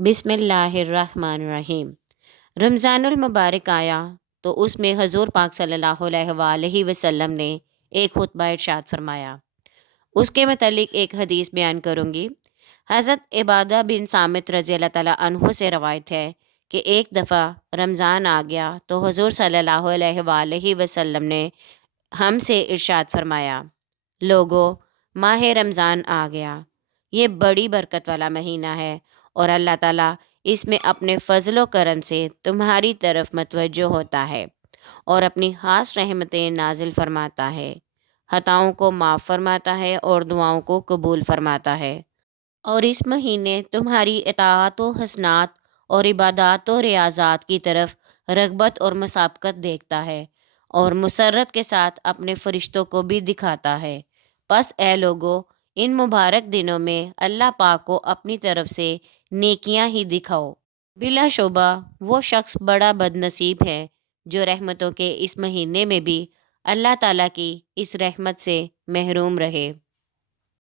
बिस्मिल्लाहिर्रहमानिर्रहीम। रमज़ानुल मुबारक आया तो उसमें हजूर पाक सल्लल्लाहु अलैहि वसल्लम ने एक खुतबा इरशाद फरमाया। उसके मतलब एक हदीस बयान करूँगी। हज़रत इबादा बिन सामित रज़ी अल्लाह ताला अन्हु से रवायत है कि एक दफ़ा रमज़ान आ गया तो हजूर सल्लल्लाहु अलैहि वसल्लम ने हमसे इरशाद फरमाया, लोगो, माह रमज़ान आ गया। ये बड़ी बरकत वाला महीना है और अल्लाह ताला इसमें अपने फ़ज़ल व करम से तुम्हारी तरफ मतवज्जो होता है और अपनी ख़ास रहमतें नाजिल फरमाता है, खताओं को माफ़ फरमाता है और दुआओं को कबूल फरमाता है। और इस महीने तुम्हारी इताअत व हसनात और इबादत व रियाज़ात की तरफ रग़बत और मुसाबकत देखता है और मुसर्रत के साथ अपने फ़रिश्तों को भी दिखाता है। बस ए लोगो, इन मुबारक दिनों में अल्लाह पाक को अपनी तरफ से नेकियां ही दिखाओ। बिलाशुबा वो शख्स बड़ा बदनसीब है जो रहमतों के इस महीने में भी अल्लाह ताला की इस रहमत से महरूम रहे।